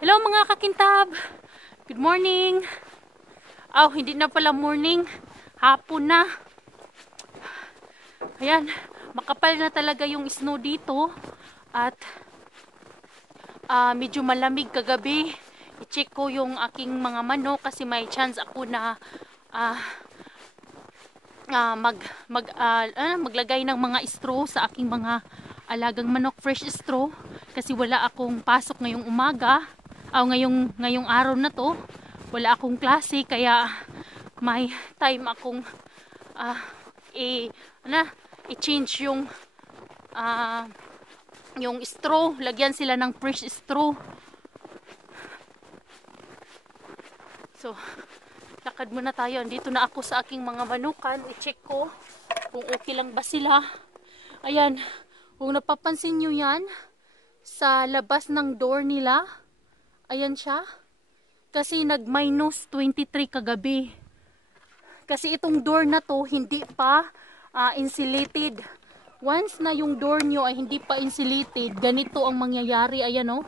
Hello mga kakintab! Good morning! Hindi na pala morning. Hapon na. Ayan, makapal na talaga yung snow dito. At medyo malamig kagabi. I-check ko yung aking mga manok kasi may chance ako na maglagay ng mga straw sa aking mga alagang manok, fresh straw. Kasi wala akong pasok ngayong umaga. Ngayong araw na to, wala akong klase, kaya may time akong i-change yung straw, lagyan sila ng fresh straw. So, lakad muna tayo. Dito na ako sa aking mga manukan. I-check ko kung okay lang ba sila. Ayan, kung napapansin nyo yan, sa labas ng door nila, ayan siya. Kasi nag-minus 23 kagabi. Kasi itong door na to, hindi pa insulated. Once na yung door nyo ay hindi pa insulated, ganito ang mangyayari. Ayan o,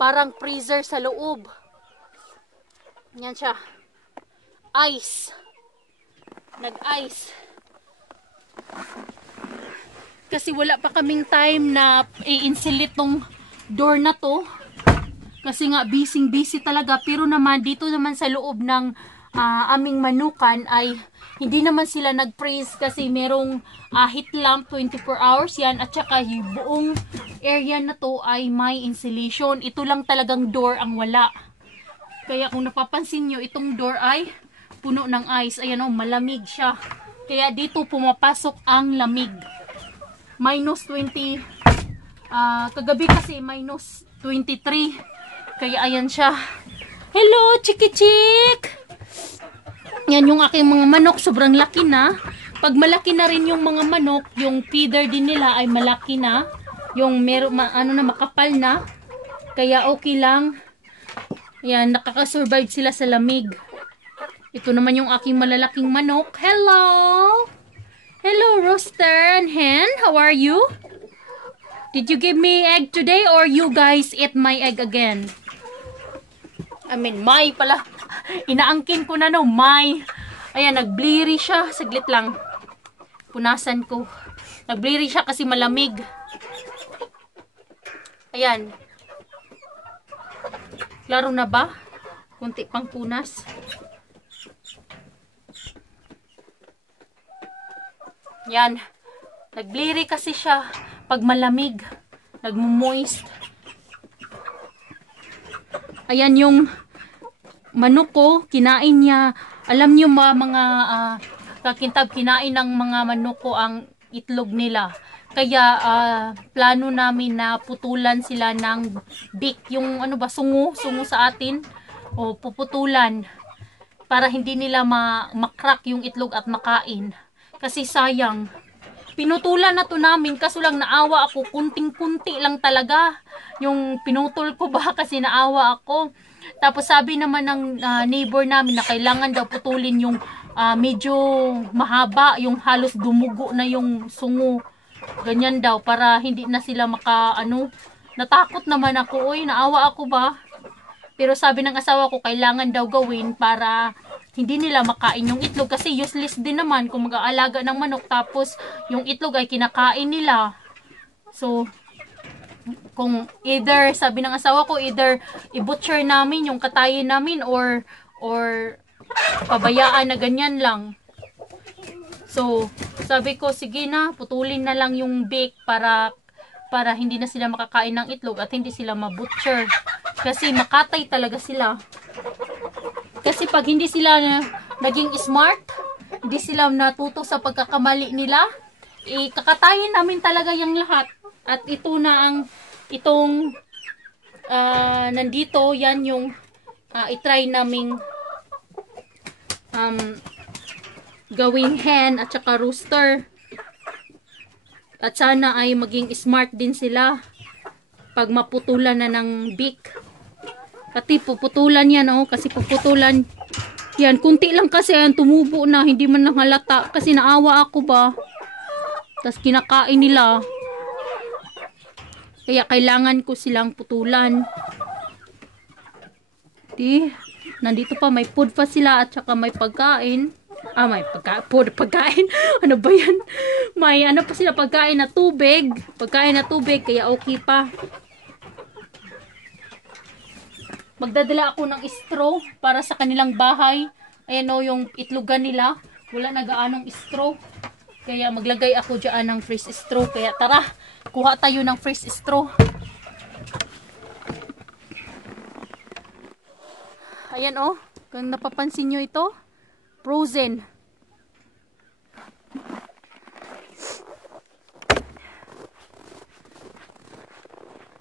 parang freezer sa loob. Yan siya. Ice. Nag-ice. Kasi wala pa kaming time na i-insulate tong door na to. Kasi nga busy talaga. Pero naman dito naman sa loob ng aming manukan ay hindi naman sila nag-freeze kasi merong heat lamp 24 hours yan. At saka yung buong area na to ay may insulation. Ito lang talagang door ang wala. Kaya kung napapansin nyo, itong door ay puno ng ice. Ayan o, malamig siya. Kaya dito pumapasok ang lamig. Minus 20. Kagabi kasi minus 23. Kaya ayan siya. Hello, chiki-chik! Yan yung aking mga manok. Sobrang laki na. Pag malaki na rin yung mga manok, yung feeder din nila ay malaki na. Yung makapal na. Kaya okay lang. Yan, nakakasurvive sila sa lamig. Ito naman yung aking malalaking manok. Hello! Hello, rooster and hen. How are you? Did you give me egg today or you guys eat my egg again? May pala. Inaangkin ko na no, may. Ayan, nag-blurry siya. Saglit lang. Punasan ko. Nag-blurry siya kasi malamig. Ayan. Klaro na ba? Kunti pang punas. Yan. Nag-blurry kasi siya pag malamig. Nagmo-moist. Ayan yung manok ko, kinain niya. Alam niyo mga kakintab, kinain ng mga manok ko ang itlog nila. Kaya plano namin na putulan sila ng beak, yung sungo sa atin. O puputulan para hindi nila makrack yung itlog at makain. Kasi sayang. Pinutulan na to namin, kaso lang naawa ako, kunting-kunti lang talaga yung pinutol ko ba kasi naawa ako. Tapos sabi naman ng neighbor namin na kailangan daw putulin yung medyo mahaba, yung halos dumugo na yung sungo. Ganyan daw para hindi na sila natakot naman ako, naawa ako ba. Pero sabi ng asawa ko kailangan daw gawin para hindi nila makain yung itlog kasi useless din naman kung mag-aalaga ng manok tapos yung itlog ay kinakain nila. So, kung either, sabi ng asawa ko, either i-butcher namin yung katayin namin or pabayaan na ganyan lang. So, sabi ko, sige na, putulin na lang yung beak para hindi na sila makakain ng itlog at hindi sila ma-butcher. Kasi makatay talaga sila. Kasi pag hindi sila naging smart, hindi sila natuto sa pagkakamali nila, kakatayin namin talaga yung lahat. At ito na itong nandito, yan yung itry naming gawing hen at saka rooster. At sana ay maging smart din sila pag maputulan na ng beak. Kasi puputulan yan, kasi puputulan yan, kunti lang kasi yan, tumubo na, hindi man lang halata kasi naawa ako ba. Tapos kinakain nila. Kaya kailangan ko silang putulan. Di, nandito pa may food pa sila at saka may pagkain. May pagkain. Ano ba yan? May ano pa sila, pagkain na tubig. Pagkain na tubig, kaya okay pa. Magdadala ako ng straw para sa kanilang bahay. Ayan o, yung itlogan nila. Wala nagaanong straw. Kaya maglagay ako dyan ng fresh straw. Kaya tara, kuha tayo ng fresh straw. Ayan o, kung napapansin nyo ito, frozen.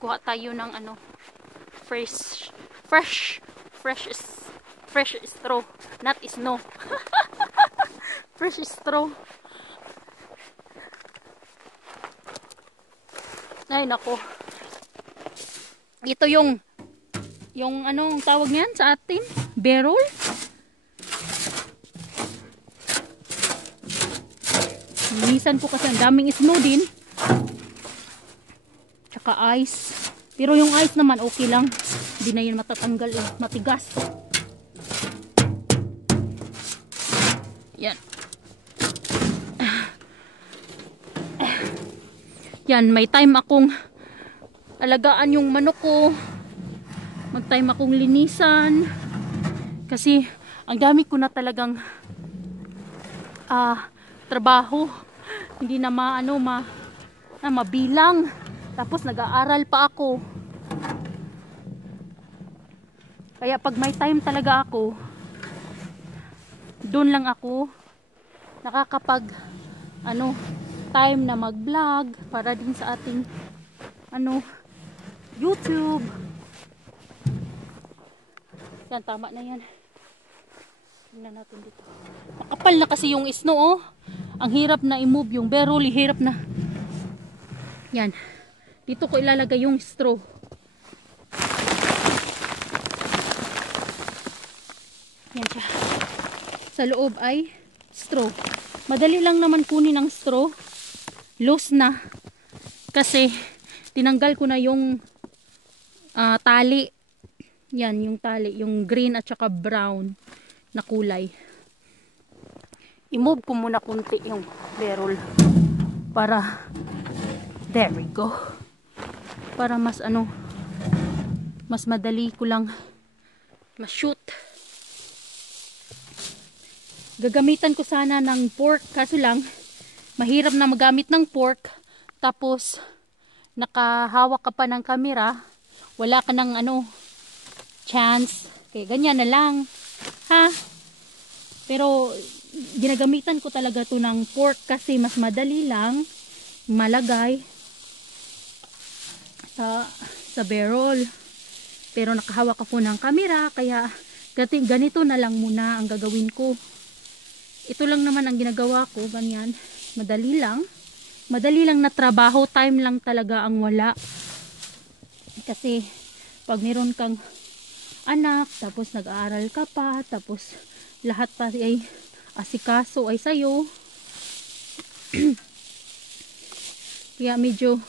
Kuha tayo ng ano, fresh straw, not snow. Fresh straw. Ay nako, ito yung anong tawag niyan sa atin, barrel. Linisan ko kasi ang daming snow din, tsaka ice. Pero yung ice naman okay lang, hindi na yun matatanggal eh, matigas. Yan. Yan, may time akong alagaan yung manok ko. Mag-time akong linisan. Kasi ang dami ko na talagang trabaho. Hindi na mabilang. Tapos nag-aaral pa ako. Kaya pag may time talaga ako, doon lang ako nakakapag time na mag-vlog para din sa ating YouTube. Yan, tama na yan. Tingnan natin dito. Makapal na kasi yung snow, oh. Ang hirap na i-move yung barrel, hirap na. Yan. Dito ko ilalagay yung straw. Yan siya. Sa loob ay straw. Madali lang naman kunin ang straw. Loose na. Kasi tinanggal ko na yung tali. Yan, yung tali. Yung green at saka brown na kulay. I-move ko muna kunti yung barrel. Para, there we go. Para mas mas madali ko lang ma-shoot. Gagamitan ko sana ng pork, kaso lang mahirap na magamit ng pork tapos nakahawak ka pa ng camera, wala ka ng chance, kaya ganyan na lang ha. Pero ginagamitan ko talaga to ng pork kasi mas madali lang malagay sa barrel. Pero nakahawak ako ng camera, kaya ganito na lang muna ang gagawin ko. Ito lang naman ang ginagawa ko, ganyan. Madali lang na trabaho, time lang talaga ang wala. Kasi pag meron kang anak, tapos nag-aaral ka pa, tapos lahat pa ay asikaso ay sayo. Kaya medyo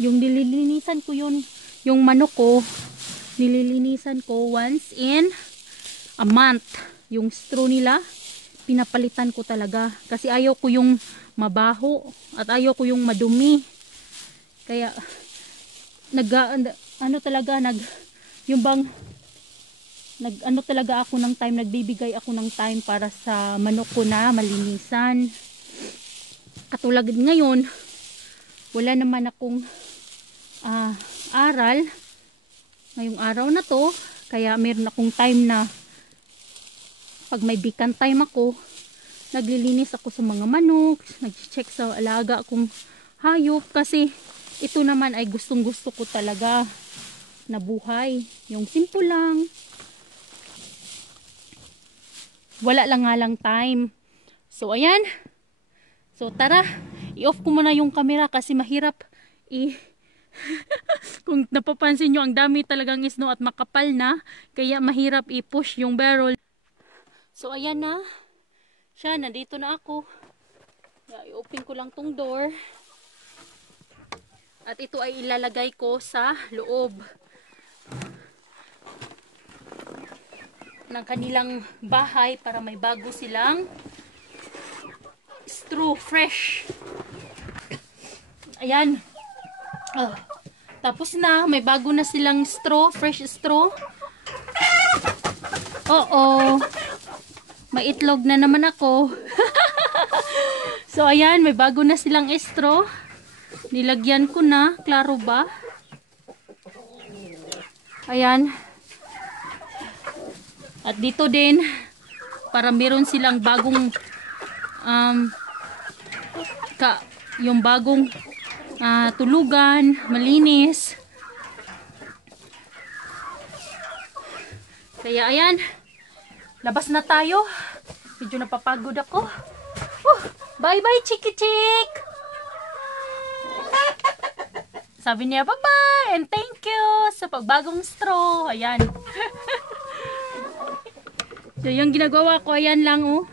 yung nililinisan ko yung manok ko, nililinisan ko once in a month. Yung straw nila, pinapalitan ko talaga. Kasi ayaw ko yung mabaho at ayaw ko yung madumi. Kaya, talaga ako ng time, nagbibigay ako ng time para sa manok ko na malinisan. Katulad ngayon, wala naman akong aral ngayong araw na to, kaya meron akong time na pag may bikan time ako, naglilinis ako sa mga manok, nag-check sa alaga akong hayop, kasi ito naman ay gustong gusto ko talaga na buhay, yung simple lang, wala lang nga lang time. So ayan, so tara, i-off ko muna yung camera kasi mahirap kung napapansin nyo, ang dami talagang snow at makapal na, kaya mahirap i-push yung barrel. So ayan na siya, nandito na ako. I-open ko lang tong door at ito ay ilalagay ko sa loob. ng kanilang bahay para may bago silang straw fresh. Ayan. Oh. Tapos na, may bago na silang straw, fresh straw. Oo. May itlog na naman ako. So ayan, may bago na silang straw. Nilagyan ko na, klaro ba? Ayan. At dito din, para meron silang bagong yung bagong tulugan, malinis. Kaya ayan, labas na tayo. Medyo napapagod ako. Bye bye, chiki chick! Sabi niya, bye-bye and thank you sa pagbagong straw. Ayan. So, yung ginagawa ko, ayan lang, oh.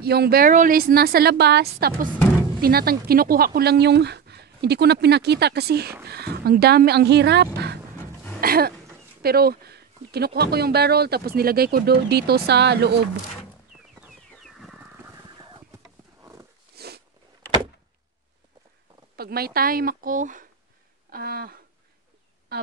Yung barrel is nasa labas. Tapos, kinukuha ko lang yung, hindi ko na pinakita kasi ang dami, ang hirap. Pero, kinukuha ko yung barrel, tapos nilagay ko dito sa loob. Pag may time ako,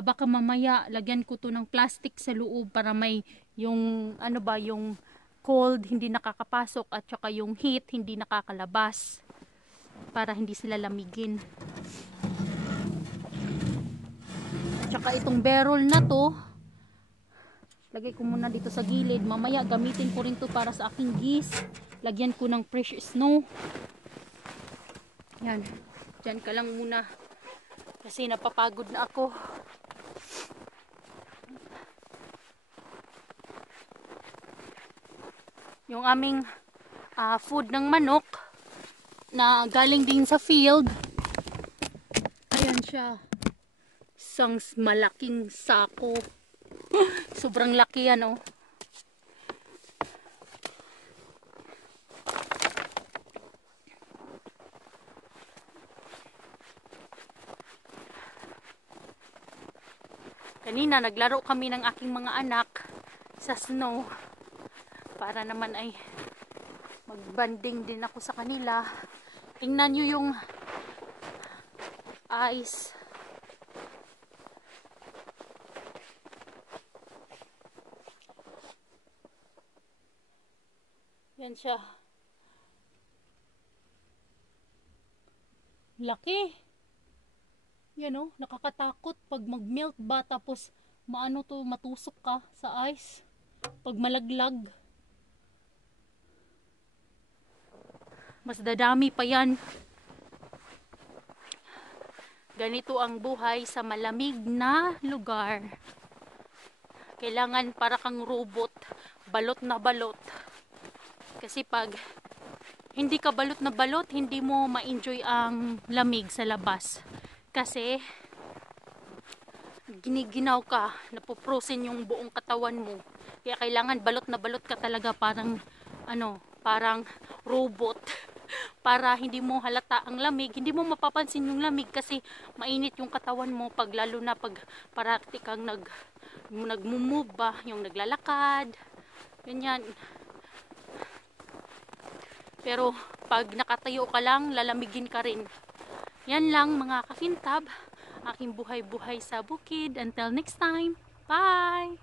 baka mamaya lagyan ko to ng plastic sa loob para may yung ano ba, yung cold hindi nakakapasok at saka yung heat hindi nakakalabas para hindi sila lamigin. At saka itong barrel na to, lagay ko muna dito sa gilid. Mamaya gamitin ko rin to para sa aking geese. Lagyan ko ng fresh snow. Yan. Diyan ka lang muna. Kasi napapagod na ako. Yung aming food ng manok na galing din sa field. Ayan siya. Isang malaking sako. Sobrang laki yan, oh. Kanina naglaro kami ng aking mga anak sa snow para naman ay magbanding din ako sa kanila. Tingnan nyo yung ice. Yan siya. Laki. Yan o, nakakatakot pag mag-melt ba tapos maano to, matusok ka sa ice pag malaglag. Mas dadami pa yan. Ganito ang buhay sa malamig na lugar. Kailangan para kang robot, balot na balot. Kasi pag hindi ka balot na balot, hindi mo ma-enjoy ang lamig sa labas. Kasi giniginaw ka, napoprosen yung buong katawan mo. Kaya kailangan balot na balot ka talaga, parang ano, parang robot. Para hindi mo halata ang lamig, hindi mo mapapansin yung lamig kasi mainit yung katawan mo pag lalo na pag praktikang nagmumove ba, yung naglalakad. Ganyan. Pero pag nakatayo ka lang, lalamigin ka rin. Yan lang mga kakintab, aking buhay-buhay sa bukid. Until next time, bye!